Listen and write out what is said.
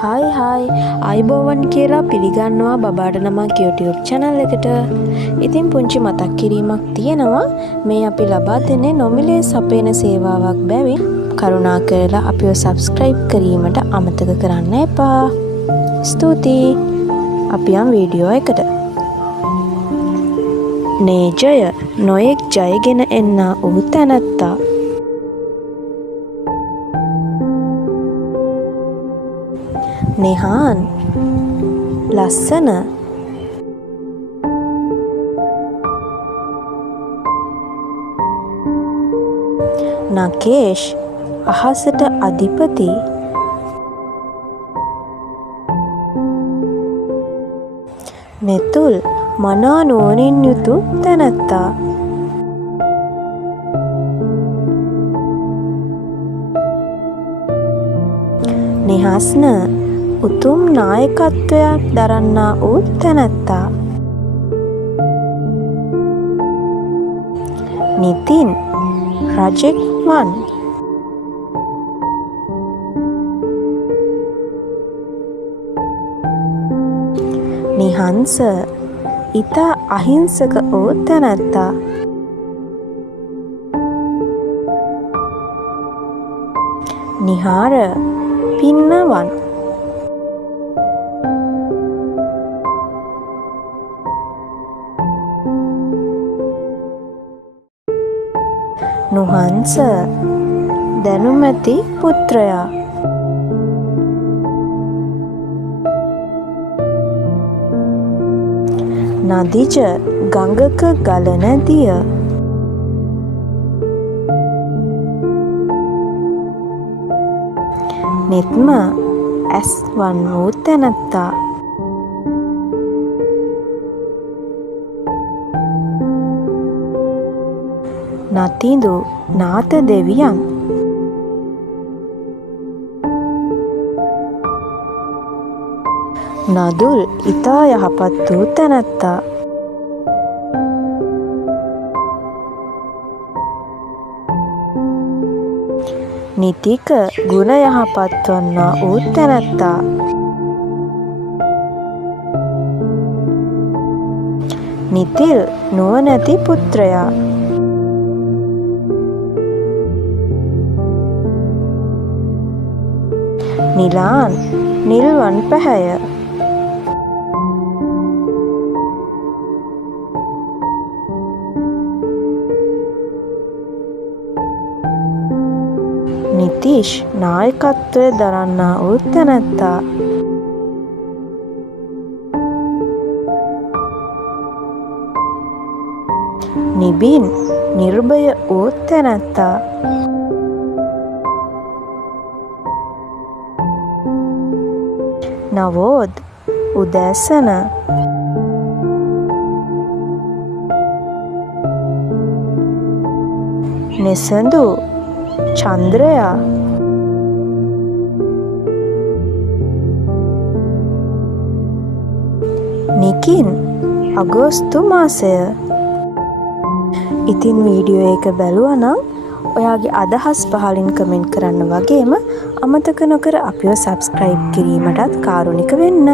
Hi අයිබෝවන් කියලා පිළිගන්නවා බබාට නමක් YouTube channel එකට. ඉතින් පුංචි මතක් කිරීමක් තියෙනවා. මේ අපි ලබා දෙන්නේ නොමිලේ සපයන සේවාවක් බැවින් කරුණාකරලා අපිව subscribe කිරීමට අමතක කරන්න එපා. ස්තුතියි. අපි යම් වීඩියෝ එකට. නේජය නොයෙක් ජයගෙන එන්න වූ තැනැත්තා. नेहान लස්සන නකේෂ් අහසට අධිපති නෙතුල් මනා නුවණින් යුතු තැනැත්තා නිහස්න උතුම් නායකත්වයක් දරන්නා වූ තැනැත්තා නිතින් රජෙක් වන් නිහංස ඉතා අහිංසක වූ තැනැත්තා නිහාර පින්නවන් නුහංස දැනුමැති පුත්‍රයා නදිජ ගඟක ගලන දිය නෙත්ම ඇස් වන් වූ තැනැත්තා නතිඳු නාත දෙවියන් නදුල් ඉතා යහපත් වූ තැනැත්තා නිතික ගුණ යහපත් වන්නා වූ තැනැත්තා නිතිල් නුවණැති පුත්‍රයා නිලාන් නිල්වන් පැහැය නිතිෂ් නායකත්වය දරන්නා වූ තැනැත්තා නිබින් නිර්භය වූ තැනැත්තා නවෝද් උදෑසන නිසඳු චන්ද්‍රයා නිකින් අගෝස්තු මාසය. ඉතින් වීඩියෝ එක බැලුවා නම් ඔයාගේ අදහස් පහලින් කමෙන්ට් කරන්න වගේම අමතක නොකර අපිව subscribe කිරීමටත් කාරුණික වෙන්න.